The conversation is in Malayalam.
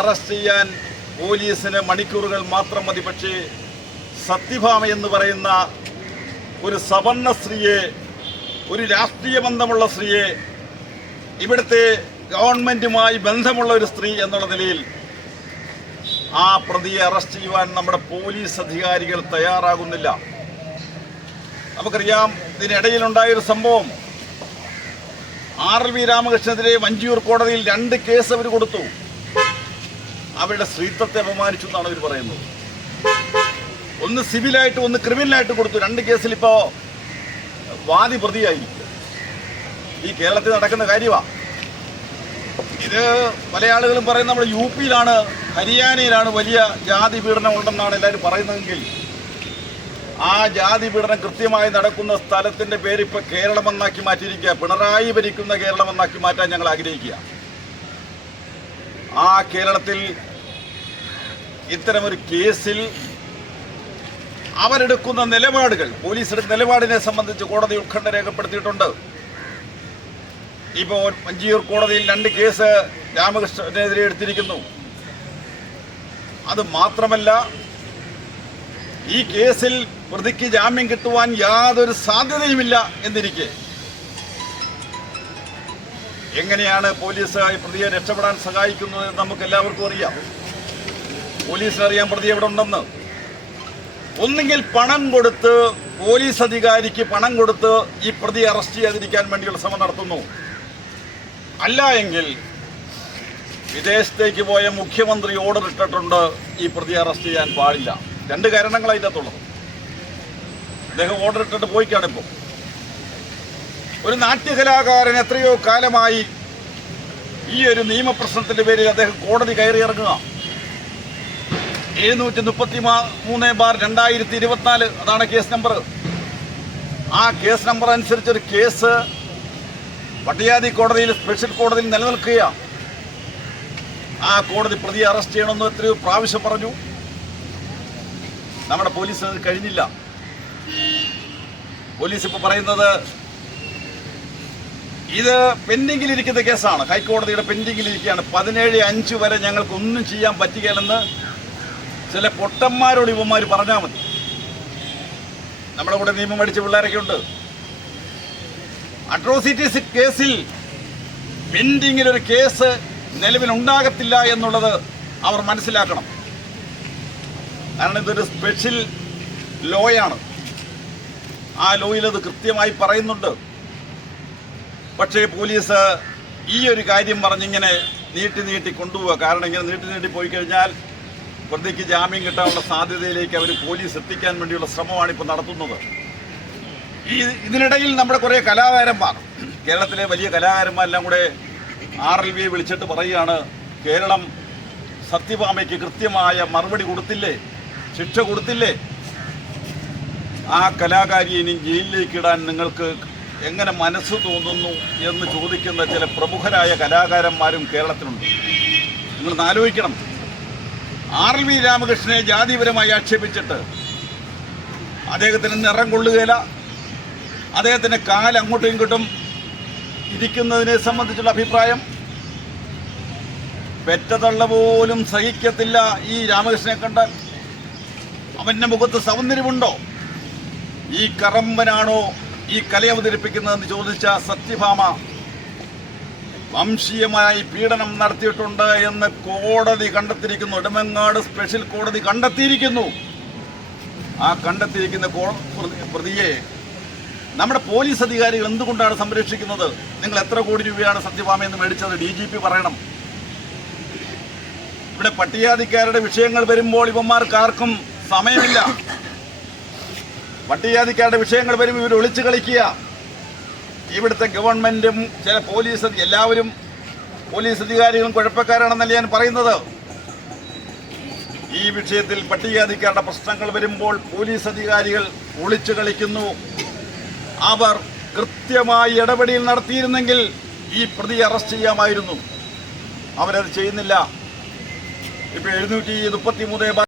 അറസ്റ്റ് ചെയ്യാൻ പോലീസിന് മണിക്കൂറുകൾ മാത്രം മതി. പക്ഷേ സത്യഭാമ എന്ന് പറയുന്ന ഒരു സവർണ സ്ത്രീയെ, ഒരു രാഷ്ട്രീയ ബന്ധമുള്ള സ്ത്രീയെ, ഇവിടുത്തെ ഗവൺമെൻറ്റുമായി ബന്ധമുള്ള ഒരു സ്ത്രീ എന്നുള്ള നിലയിൽ ആ പ്രതിയെ അറസ്റ്റ് ചെയ്യുവാൻ നമ്മുടെ പോലീസ് അധികാരികൾ തയ്യാറാകുന്നില്ല. നമുക്കറിയാം, ഇതിനിടയിലുണ്ടായൊരു സംഭവം, RLV രാമകൃഷ്ണനെതിരെ വഞ്ചിയൂർ കോടതിയിൽ 2 കേസ് അവർ കൊടുത്തു. അവരുടെ സ്ത്രീത്വത്തെ അപമാനിച്ചു എന്നാണ് അവർ പറയുന്നത്. ഒന്ന് സിവിലായിട്ട്, ഒന്ന് ക്രിമിനലായിട്ട് കൊടുത്തു. 2 കേസിൽ ഇപ്പോൾ വാദി പ്രതിയായിരിക്കും. ഈ കേരളത്തിൽ നടക്കുന്ന കാര്യമാണ് ഇത്. പല ആളുകളും പറയുന്നത് നമ്മുടെ UP-യിലാണ്, ഹരിയാനയിലാണ് വലിയ ജാതി പീഡനം ഉണ്ടെന്നാണ് എല്ലാവരും പറയുന്നതെങ്കിൽ ആ ജാതി പീഡനം കൃത്യമായി നടക്കുന്ന സ്ഥലത്തിൻ്റെ പേര് ഇപ്പോൾ കേരളമെന്നാക്കി മാറ്റിയിരിക്കുക. പിണറായി ഭരിക്കുന്ന കേരളമെന്നാക്കി മാറ്റാൻ ഞങ്ങൾ ആഗ്രഹിക്കുക. ആ കേരളത്തിൽ ഇത്തരമൊരു കേസിൽ അവരെടുക്കുന്ന നിലപാടുകൾ, പോലീസ് എടുക്കുന്ന നിലപാടിനെ സംബന്ധിച്ച് കോടതി ഉത്കണ്ഠ രേഖപ്പെടുത്തിയിട്ടുണ്ട്. ഇപ്പോൾ വഞ്ചിയൂർ കോടതിയിൽ 2 കേസ് രാമകൃഷ്ണനെതിരെ എടുത്തിരിക്കുന്നു. അത് മാത്രമല്ല, ഈ കേസിൽ പ്രതിക്ക് ജാമ്യം കിട്ടുവാൻ യാതൊരു സാധ്യതയുമില്ല എന്നിരിക്കെ എങ്ങനെയാണ് പോലീസ് ഈ പ്രതിയെ രക്ഷപ്പെടാൻ സഹായിക്കുന്നത് എന്ന് നമുക്ക് എല്ലാവർക്കും അറിയാം. പോലീസിനറിയാം പ്രതി എവിടെ ഉണ്ടെന്ന്. ഒന്നുകിൽ പണം കൊടുത്ത്, പോലീസ് അധികാരിക്ക് പണം കൊടുത്ത് ഈ പ്രതിയെ അറസ്റ്റ് ചെയ്യാതിരിക്കാൻ വേണ്ടിയുള്ള ശ്രമം നടത്തുന്നു. അല്ല എങ്കിൽ വിദേശത്തേക്ക് പോയ മുഖ്യമന്ത്രി ഓർഡർ ഇട്ടിട്ടുണ്ട് ഈ പ്രതിയെ അറസ്റ്റ് ചെയ്യാൻ പാടില്ല. 2 കാരണങ്ങളാണ് ഇതിനകത്തുള്ളത്. അദ്ദേഹം ഓർഡർ ഇട്ടിട്ട് പോയിക്കാണിപ്പോൾ. ഒരു നാട്യകലാകാരൻ എത്രയോ കാലമായി ഈ ഒരു നിയമപ്രശ്നത്തിൻ്റെ പേരിൽ അദ്ദേഹം കോടതി കയറി ഇറങ്ങുക. 733/2024 അതാണ് കേസ് നമ്പർ. ആ കേസ് നമ്പർ അനുസരിച്ചൊരു കേസ് പട്ടിയാതി കോടതിയിൽ, സ്പെഷ്യൽ കോടതിയിൽ നിലനിൽക്കുകയാണ്. ആ കോടതി പ്രതിയെ അറസ്റ്റ് ചെയ്യണമെന്ന് എത്രയോ പ്രാവശ്യം പറഞ്ഞു. നമ്മുടെ പോലീസിന് അത് കഴിഞ്ഞില്ല. പോലീസ് ഇപ്പോൾ പറയുന്നത് ഇത് പെൻഡിങ്ങിലിരിക്കുന്ന കേസാണ്, ഹൈക്കോടതിയുടെ പെൻഡിങ്ങിലിരിക്കുകയാണ്. 17/5 വരെ ഞങ്ങൾക്കൊന്നും ചെയ്യാൻ പറ്റുകയില്ലെന്ന് ചില പൊട്ടന്മാരോട് ഇവന്മാർ പറഞ്ഞാൽ മതി. നമ്മുടെ കൂടെ നിയമം പഠിച്ച പിള്ളേരൊക്കെ ഉണ്ട്. അട്രോസിറ്റീസ് കേസിൽ പെൻഡിങ്ങിലൊരു കേസ് നിലവിലുണ്ടാകത്തില്ല എന്നുള്ളത് അവർ മനസ്സിലാക്കണം. കാരണം ഇതൊരു സ്പെഷ്യൽ ലോയാണ്. ആ ലോയിൽ അത് കൃത്യമായി പറയുന്നുണ്ട്. പക്ഷേ പോലീസ് ഈ ഒരു കാര്യം പറഞ്ഞിങ്ങനെ നീട്ടി കൊണ്ടുപോവുക. കാരണം ഇങ്ങനെ നീട്ടി പോയി കഴിഞ്ഞാൽ പ്രതിക്ക് ജാമ്യം കിട്ടാനുള്ള സാധ്യതയിലേക്ക് അവർ പോലീസ് എത്തിക്കാൻ വേണ്ടിയുള്ള ശ്രമമാണ് ഇപ്പോൾ നടത്തുന്നത്. ഇതിനിടയിൽ നമ്മുടെ കുറേ കലാകാരന്മാർ, കേരളത്തിലെ വലിയ കലാകാരന്മാരെല്ലാം കൂടെ RLVയെ വിളിച്ചിട്ട് പറയുകയാണ്, കേരളം സത്യഭാമയ്ക്ക് കൃത്യമായ മറുപടി കൊടുത്തില്ലേ, ശിക്ഷ കൊടുത്തില്ലേ, ആ കലാകാരിയെ ഇനി ജയിലിലേക്ക് ഇടാൻ നിങ്ങൾക്ക് എങ്ങനെ മനസ്സ് തോന്നുന്നു എന്ന് ചോദിക്കുന്ന ചില പ്രമുഖരായ കലാകാരന്മാരും കേരളത്തിലുണ്ട്. നിങ്ങളൊന്ന് ആലോചിക്കണം. RLV രാമകൃഷ്ണനെ ജാതിപരമായി ആക്ഷേപിച്ചിട്ട് അദ്ദേഹത്തിന് നിറം കൊള്ളുകയില്ല, അദ്ദേഹത്തിൻ്റെ കാല് അങ്ങോട്ടും ഇങ്ങോട്ടും ഇരിക്കുന്നതിനെ സംബന്ധിച്ചുള്ള അഭിപ്രായം, പെറ്റതള്ള പോലും സഹിക്കത്തില്ല ഈ രാമകൃഷ്ണനെ കണ്ടാൽ. അവൻ്റെ മുഖത്ത് സൗന്ദര്യമുണ്ടോ? ഈ കറമ്പനാണോ ഈ കല അവതരിപ്പിക്കുന്നതെന്ന് ചോദിച്ച സത്യഭാമ വംശീയമായി പീഡനം നടത്തിയിട്ടുണ്ട് എന്ന് കോടതി കണ്ടെത്തിയിരിക്കുന്നു. നെടുമങ്ങാട് സ്പെഷ്യൽ കോടതി കണ്ടെത്തിയിരിക്കുന്നു. ആ കണ്ടെത്തിയിരിക്കുന്ന പ്രതിയെ നമ്മുടെ പോലീസ് അധികാരികൾ എന്തുകൊണ്ടാണ് സംരക്ഷിക്കുന്നത്? നിങ്ങൾ എത്ര കോടി രൂപയാണ് സത്യഭാമയെന്ന് മേടിച്ചത്? DGP പറയണം. ഇവിടെ പട്ടികജാതിക്കാരുടെ വിഷയങ്ങൾ വരുമ്പോൾ ഇവന്മാർക്ക് ആർക്കും സമയമില്ല. പട്ടികജാതിക്കാരുടെ വിഷയങ്ങൾ വരുമ്പോൾ ഇവർ ഒളിച്ചു കളിക്കുക. ഇവിടുത്തെ ഗവൺമെൻറ്റും ചില എല്ലാവരും പോലീസ് അധികാരികളും കുഴപ്പക്കാരാണെന്നല്ല ഞാൻ പറയുന്നത്. ഈ വിഷയത്തിൽ പട്ടികജാതിക്കാരുടെ പ്രശ്നങ്ങൾ വരുമ്പോൾ പോലീസ് അധികാരികൾ ഒളിച്ചു കളിക്കുന്നു. അവർ കൃത്യമായി ഇടപെടൽ നടത്തിയിരുന്നെങ്കിൽ ഈ പ്രതിയെ അറസ്റ്റ് ചെയ്യാമായിരുന്നു. അവരത് ചെയ്യുന്നില്ല. ഇപ്പോൾ 733